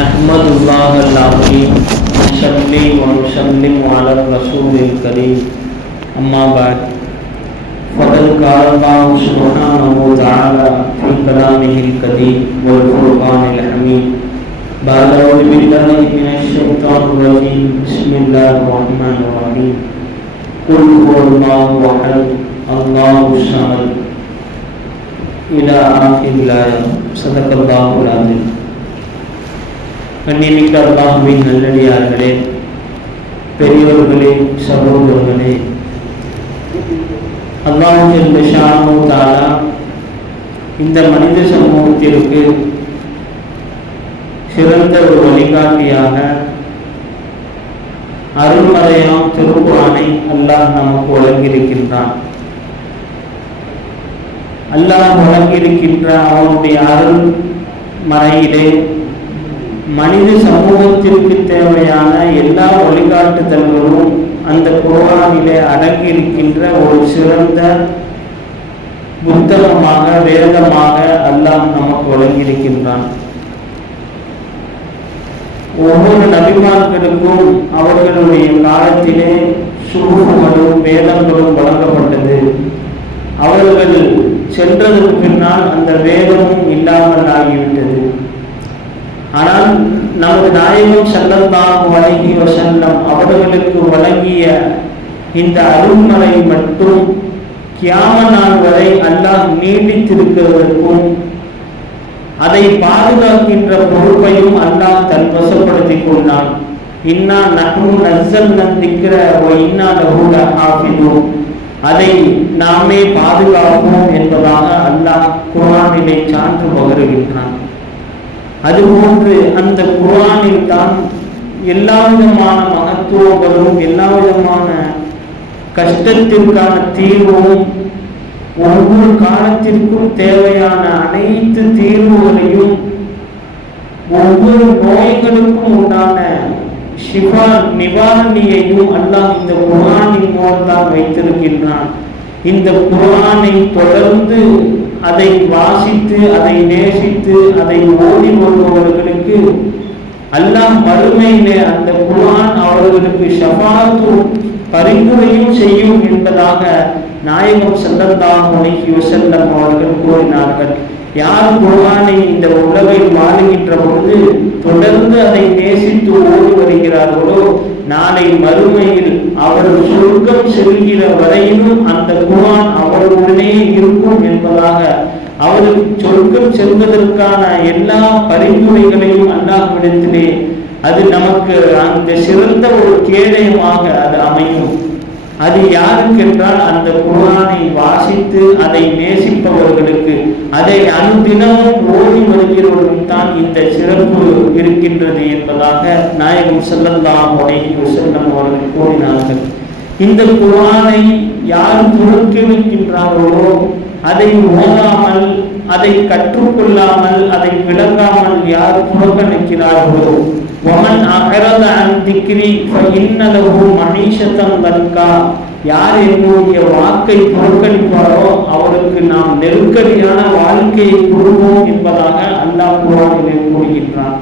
نحمد الله العظيم نصلي ونسلم على الرسول الكريم أما بعد فقد قال الله سبحانه وتعالى في كلامه القديم والفرقان الحميد بعد أعوذ بالله من الشيطان الرجيم بسم الله الرحمن الرحيم قل هو الله أحد الله الصمد إلى آخر الآية صدق الله العظيم கண்ணியமிக்க அல்லாஹுவின் நல்லடியார்களே பெரியவர்களே சகோதரர்களே. அல்லாஹின் ஷானு தாலா இந்த மனித சமூகத்திற்கு சிறந்த ஒரு வழிகாட்டியாக அருள்மறையாம் திருக்குறானை அல்லாஹ் நமக்கு வழங்கியிருக்கின்றான். அல்லாஹ் வழங்கியிருக்கின்ற அவனுடைய அருள் மறையிலே மனித சமூகத்திற்கு தேவையான எல்லா வழிகாட்டுதல்களும் அந்த குரானிலே அடங்கியிருக்கின்ற ஒரு சிறந்த புத்தகமாக வேதமாக அல்லாஹ் நமக்கு வழங்கியிருக்கின்றான். ஒவ்வொரு நபிமார்களுக்கும் அவர்களுடைய காலத்திலே சுருகங்களும் வேதங்களும் வழங்கப்பட்டது. அவர்கள் சென்றதற்கு பின்னால் அந்த வேதமும் இல்லாமல் ஆகிவிட்டது ஆனால் நமது நாயகம் செல்லந்தான் வழங்கி செல்லம் அவர்களுக்கு வழங்கிய இந்த அருள்மலை மட்டும் கியாம நாள் வரை அல்லாஹ் நீடித்திருக்கிறதற்கும் அதை பாதுகாக்கின்ற பொறுப்பையும் அல்லாஹ் தன் வசப்படுத்தி கொண்டான். இன்னா நகு நசல் நந்திக்கிற இன்னா லகுல ஹாஃபிதும் அதை நாமே பாதுகாப்போம் என்பதாக அல்லாஹ் குரானிலே சான்று பகருகின்றான். அதுபோன்று அந்த குரானில் தான் எல்லா விதமான மகத்துவங்களும் எல்லா விதமான கஷ்டத்திற்கான தீர்வும் ஒவ்வொரு காலத்திற்கும் தேவையான அனைத்து தீர்வுகளையும் ஒவ்வொரு நோய்களுக்கும் உண்டான சிவா நிவாரணியையும் அல்லாஹ் இந்த குரானின் மூலம் தான் வைத்திருக்கின்றான். இந்த குரானை தொடர்ந்து அதை வாசித்து அதை நேசித்து அதை ஓடி வருபவர்களுக்கு அல்லாஹ் மறுமையிலே அந்த குரான் அவர்களுக்கு ஷபாத்தும் பரிந்துரையும் செய்யும் என்பதாக நாயகம் செல்லந்தான் உலகி வசல்லம் அவர்கள் கூறினார்கள். யார் குரானை இந்த உலகில் வாழுகின்ற பொழுது தொடர்ந்து அதை நேசித்து ஓடி வருகிறார்களோ நாளை மறுமையில் அவரது சொர்க்கம் செல்கிற வரையிலும் அந்த குரான் அவருடனே இருக்கும் என்பதாக அவருக்கு சொர்க்கம் செல்வதற்கான எல்லா பரிந்துரைகளையும் அல்லாஹ்விடத்திலே அது நமக்கு அந்த சிறந்த ஒரு கேடயமாக அது அமையும். அது யாருக்கென்றால் அந்த குரானை வாசித்து அதை நேசிப்பவர்களுக்கு அதை அனுதினமும் ஓதி வருகிறவர்களும் தான் இந்த சிறப்பு இருக்கின்றது என்பதாக நாயகம் செல்லல்லாம் உலகி செல்லம் அவர்கள் கூறினார்கள். இந்த குரானை யார் புறக்கணிக்கின்றார்களோ அதை ஓதாமல் அதை கற்றுக்கொள்ளாமல் அதை விளங்காமல் யார் புறக்கணிக்கிறார்களோ ஒமன் அகரத அன் திக்ரி இன்னலகு மணிஷத்தம் தன்கா யார் என்னுடைய வாக்கை புறக்கணிப்பாரோ அவருக்கு நாம் நெருக்கடியான வாழ்க்கையை கொடுப்போம் என்பதாக அல்லாஹ் குரானிலே கூறுகின்றான்.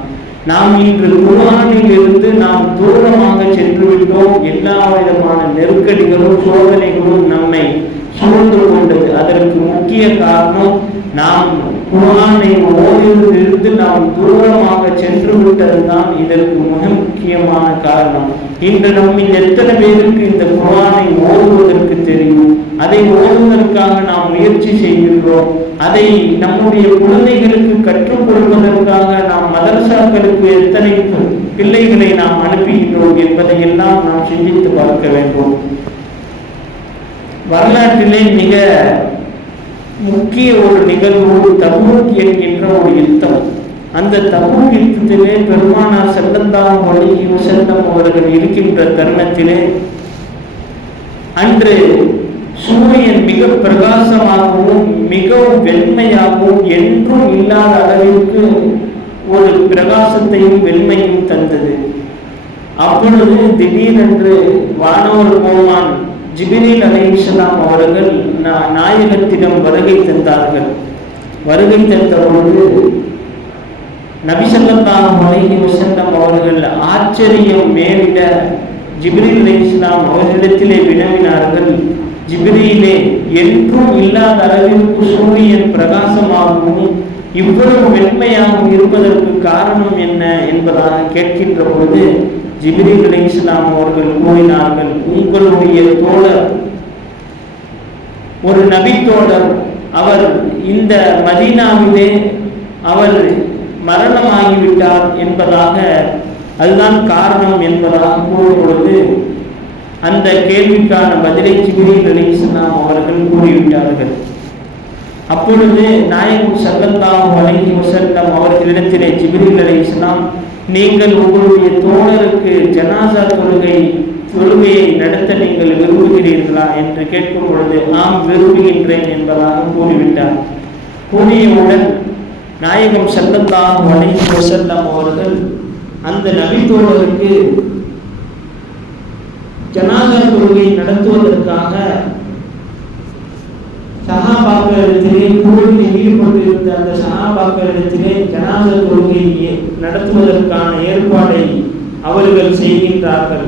நாம் இன்று குரானில் இருந்து நாம் தூரமாக சென்று விட்டோம். எல்லா விதமான நெருக்கடிகளும் சோதனைகளும் நம்மை சூழ்ந்து கொண்டது அதற்கு முக்கிய காரணம் நாம் குரானை ஓய்விலிருந்து நாம் தூரமாக சென்று விட்டதுதான் இதற்கு மிக முக்கியமான காரணம். இன்று நம்மில் எத்தனை பேருக்கு இந்த குரானை ஓடுவதற்கு தெரியும்? அதை ஓதுவதற்காக நாம் முயற்சி செய்கின்றோம். அதை நம்முடைய குழந்தைகளுக்கு கற்றுக் கொடுப்பதற்காக நாம் மதரசாக்களுக்கு எத்தனை பிள்ளைகளை நாம் அனுப்புகின்றோம் என்பதை எல்லாம் நாம் சிந்தித்து பார்க்க வேண்டும். வரலாற்றிலே மிக முக்கிய ஒரு நிகழ்வு தபூக் என்கின்ற ஒரு யுத்தம். அந்த தபூக் யுத்தத்திலே பெருமானார் செல்லந்தாம் மொழியும் செல்லம் அவர்கள் இருக்கின்ற தருணத்திலே அன்று சூரியன் மிக பிரகாசமாகவும் மிகவும் வெண்மையாகவும் என்றும் இல்லாத அளவிற்கு ஒரு பிரகாசத்தையும் வெண்மையும் தந்தது. அப்பொழுது திடீரென்று வானவர் கோமான் ஜிபிரில் அலைசலாம் அவர்கள் நாயகத்திடம் வருகை தந்தார்கள். வருகை தந்த பொழுது நபிசல் ஸல்லல்லாஹு அலைஹி அவர்கள் ஆச்சரியம் மேலிட ஜிப்ரீல் அலைஹிஸ்ஸலாம் அவர்களிடத்திலே வினவினார்கள். ஜிப்ரீலே என்றும் இல்லாத அளவிற்கு சூரியன் பிரகாசமாகவும் இவ்வளவு வெண்மையாகவும் இருப்பதற்கு காரணம் என்ன என்பதாக கேட்கின்ற பொழுது ஜிப்ரீல் அலைஹிஸ்ஸலாம் அவர்கள் கூறினார்கள் உங்களுடைய தோழர் ஒரு நபித்தோழர் அவர் இந்த மதீனாவிலே அவர் மரணமாகிவிட்டார் என்பதாக அதுதான் காரணம் என்பதாக கூறும் பொழுது அந்த கேள்விக்கான பதிலை ஜிப்ரீல் அலிஸ்லாம் அவர்கள் கூறிவிட்டார்கள். அப்பொழுது நாயகம் சல்லல்லாஹு அலைஹி வஸல்லம் அவர்களிடத்திலே ஜிப்ரீல் அலைஹிஸ்ஸலாம் நீங்கள் உங்களுடைய தோழருக்கு ஜனாசா தொழுகை தொழுகையை நடத்த நீங்கள் விரும்புகிறீர்களா என்று கேட்கும் பொழுது நாம் விரும்புகின்றேன் என்பதாக கூறிவிட்டார். கூறியவுடன் நாயகம் சல்லல்லாஹு அலைஹி செல்லம் அவர்கள் அந்த நபி தோழருக்கு ஜனாதா தொழுகை நடத்துவதற்காக சகாபாக்களிடத்திலே போரில் ஈடுபட்டிருந்த அந்த சகாபாக்களிடத்திலே ஜனாத தொழுகையை நடத்துவதற்கான ஏற்பாடை அவர்கள் செய்கின்றார்கள்.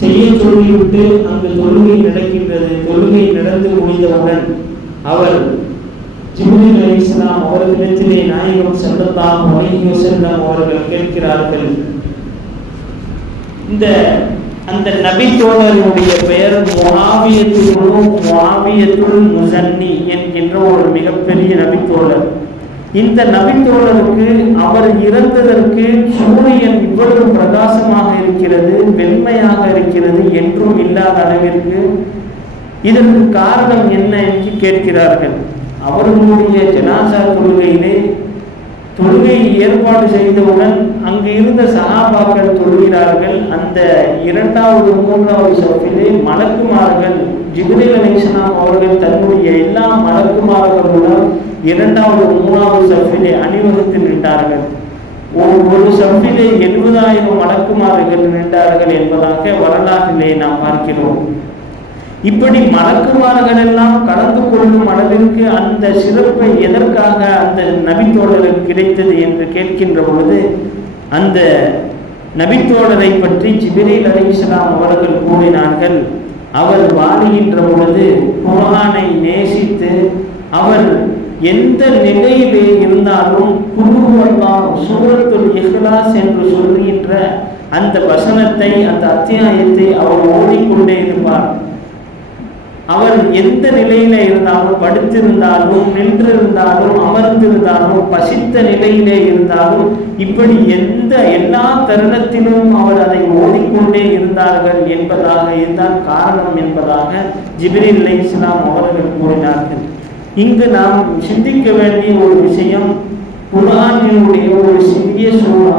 செய்ய சொல்லிவிட்டு அங்கு தொழுகை நடக்கின்றது. தொழுகை நடந்து முடிந்தவுடன் அவர் ஜிப்ரீல் அலைஹிஸ்ஸலாம் அவர்களிடத்திலே நாயகம் ஸல்லல்லாஹு அலைஹி வஸல்லம் அவர்கள் கேட்கிறார்கள். இந்த அந்த நபி தோழருடைய பெயர் முஆவியத்துல் முஆவியத்துல் முசன்னி என்கின்ற ஒரு மிகப்பெரிய நபி தோழர். இந்த நபி தோழருக்கு அவர் இறந்ததற்கு சூரியன் இவ்வளவு பிரகாசமாக இருக்கிறது வெண்மையாக இருக்கிறது என்றும் இல்லாத அளவிற்கு இதற்கு காரணம் என்ன என்று கேட்கிறார்கள். அவர்களுடைய ஜனாசா தொழுகையிலே தொழுகை ஏற்பாடு செய்தவுடன் அங்கு இருந்த சகாபாக்கள் தொழுகிறார்கள் அந்த இரண்டாவது மூன்றாவது சப்பிலே மலக்குமார்கள் ஜிப்ரீல் அலிஸ்லாம் அவர்கள் தன்னுடைய எல்லா மலக்குமார்களுடன் இரண்டாவது மூணாவது சப்பிலே அணிவகுத்து நின்றார்கள். ஒரு ஒரு சப்பிலே எழுபதாயிரம் மலக்குமார்கள் நின்றார்கள் என்பதாக வரலாற்றிலே நாம் பார்க்கிறோம். இப்படி மலக்குமார்கள் எல்லாம் கலந்து கொள்ளும் அளவிற்கு அந்த சிறப்பை எதற்காக அந்த நபித்தோழருக்கு கிடைத்தது என்று கேட்கின்ற பொழுது அந்த நபித்தோழரை பற்றி ஜிபிரில் அலிஸ்லாம் அவர்கள் கூறினார்கள் அவர் வாழுகின்ற பொழுது குரானை நேசித்து அவர் எந்த நிலையிலே இருந்தாலும் குருவல்லாம் சூரத்துள் இஹ்லாஸ் என்று சொல்கின்ற அந்த வசனத்தை அந்த அத்தியாயத்தை அவர் ஓடிக்கொண்டே இருப்பார். அவர் எந்த நிலையில இருந்தாலும் படுத்திருந்தாலும் நின்றிருந்தாலும் அமர்ந்திருந்தாலும் பசித்த நிலையிலே இருந்தாலும் இப்படி எந்த எல்லா தருணத்திலும் அவர் அதை ஓடிக்கொண்டே இருந்தார்கள் என்பதாக இதுதான் காரணம் என்பதாக ஜிப்ரீல் இஸ்லாம் அவர்கள் கூறினார்கள். இங்கு நாம் சிந்திக்க வேண்டிய ஒரு விஷயம் குரானினுடைய ஒரு சிறிய சூறா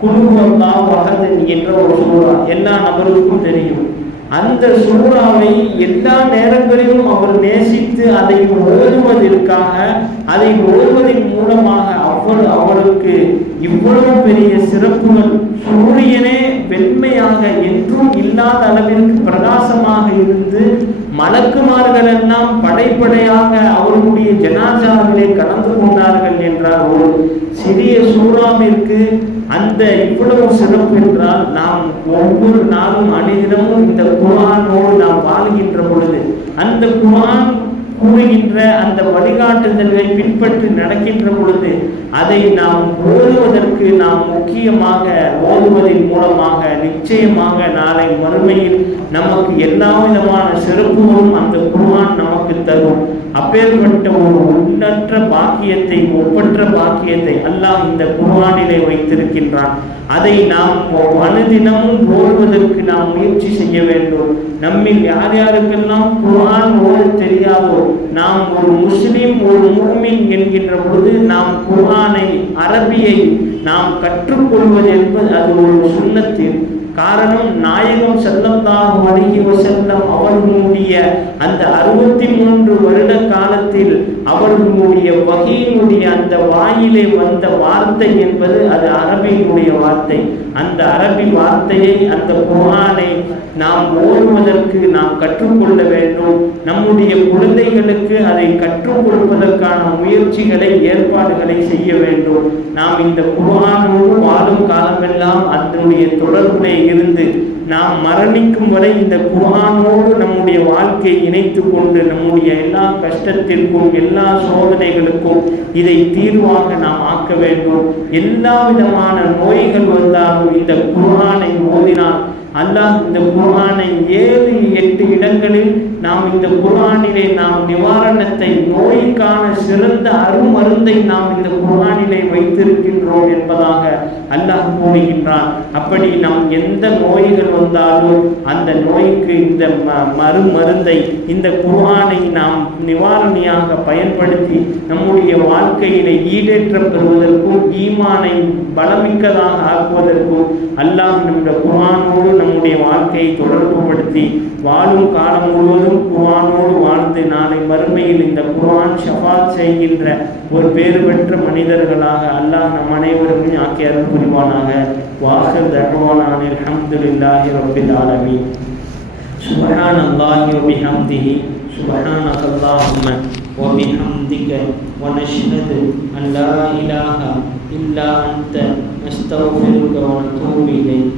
குடும்பம் வகதன் என்ற ஒரு சூறா எல்லா நபருக்கும் தெரியும். அந்த சூறாவை எல்லா நேரங்களிலும் அவர் நேசித்து அதை ஓதுவதற்காக அதை ஓதுவதன் மூலமாக அவர் அவருக்கு இவ்வளவு பெரிய சிறப்புகள் சூரியனே வெண்மையாக என்றும் இல்லாத அளவிற்கு பிரகாசமாக இருந்து மலக்குமார்கள் எல்லாம் படைப்படையாக அவர்களுடைய ஜனாசாவிலே கலந்து கொண்டார்கள் என்றால் ஒரு சிறிய சூறாவிற்கு அந்த இவ்வளவு சிறப்பு என்றால் நாம் ஒவ்வொரு நாளும் அணி இந்த குரானோடு நாம் வாழ்கின்ற பொழுது அந்த குரான் கூறுகின்ற அந்த வழிகாட்டுதல்களை பின்பற்றி நடக்கின்ற பொழுது அதை நாம் ஓதுவதற்கு நாம் முக்கியமாக ஓதுவதன் மூலமாக நிச்சயமாக நாளை மறுமையில் நமக்கு எல்லா விதமான சிறப்புகளும் அந்த குருவான் நமக்கு தரும். அப்பேற்பட்ட ஒரு பாக்கியத்தை ஒப்பற்ற பாக்கியத்தை அல்லாஹ் இந்த குர்ஆனிலே வைத்திருக்கின்றான். அதை நாம் அனுதினமும் ஓடுவதற்கு நாம் முயற்சி செய்ய வேண்டும். நம்மில் யார் யாருக்கெல்லாம் குர்ஆன் ஓட தெரியாதோ நாம் ஒரு முஸ்லிம் ஒரு முஹ்மின் என்கின்ற பொழுது நாம் குர்ஆனை அரபியை நாம் கற்றுக்கொள்வது என்பது அது ஒரு சுண்ணத்தில் காரணம் நாயகம் ஸல்லல்லாஹு அலைஹி வஸல்லம் அவர்களுடைய அந்த அறுபத்தி மூன்று வருட காலத்தில் அவர்களுடைய வகையினுடைய அந்த வாயிலே வந்த வார்த்தை என்பது அது அரபியினுடைய வார்த்தை. அந்த அரபி வார்த்தையை அந்த குரானை நாம் ஓடுவதற்கு நாம் கற்றுக்கொள்ள வேண்டும். நம்முடைய குழந்தைகளுக்கு அதை கற்றுக் கொடுப்பதற்கான முயற்சிகளை ஏற்பாடுகளை செய்ய வேண்டும். நாம் இந்த குர்ஆனோடு வாழும் காலமெல்லாம் அதனுடைய தொடர்பிலே இருந்து நாம் மரணிக்கும் வரை இந்த குர்ஆனோடு நம்முடைய வாழ்க்கையை இணைத்து கொண்டு நம்முடைய எல்லா கஷ்டத்திற்கும் எல்லா சோதனைகளுக்கும் இதை தீர்வாக நாம் ஆக்க வேண்டும். எல்லா விதமான நோய்கள் வந்தாலும் இந்த குர்ஆனை ஓதினால் அல்லாஹ் இந்த குர்ஆனை ஏழு எட்டு இடங்களில் நாம் இந்த குர்ஆனிலே நாம் நிவாரணத்தை நோய்க்கான சிறந்த அருமருந்தை நாம் இந்த குர்ஆனிலே வைத்திருக்கின்றோம் என்பதாக அல்லாஹ் கூறுகின்றான். அப்படி நாம் எந்த நோய்கள் வந்தாலும் அந்த நோய்க்கு இந்த ம- மருமருந்தை இந்த குர்ஆனை நாம் நிவாரணியாக பயன்படுத்தி நம்முடைய வாழ்க்கையிலே ஈடேற்றம் பெறுவதற்கும் ஈமானை பலமிக்கதாக ஆக்குவதற்கும் அல்லாஹ் நம்முடைய குர்ஆனோடு நம்முடைய வாழ்க்கையை தொடர்புபடுத்தி வாழும் காலம் முழுவதும் குர்ஆனோடு வாழ்ந்து நாளை மறுமையில் இந்த குர்ஆன் ஷஃபாத் செய்கின்ற ஒரு பேறு பெற்ற மனிதர்களாக அல்லாஹ் நம் அனைவருக்கும் ஆக்கி அருள் புரிவானாக வாசல் தர்வானான் அல்ஹம்துலில்லாஹி ரப்பில் ஆலமீன் سبحان الله وبحمده سبحانك اللهم وبحمدك ونشهد أن لا إله إلا أنت نستغفرك ونتوب إليك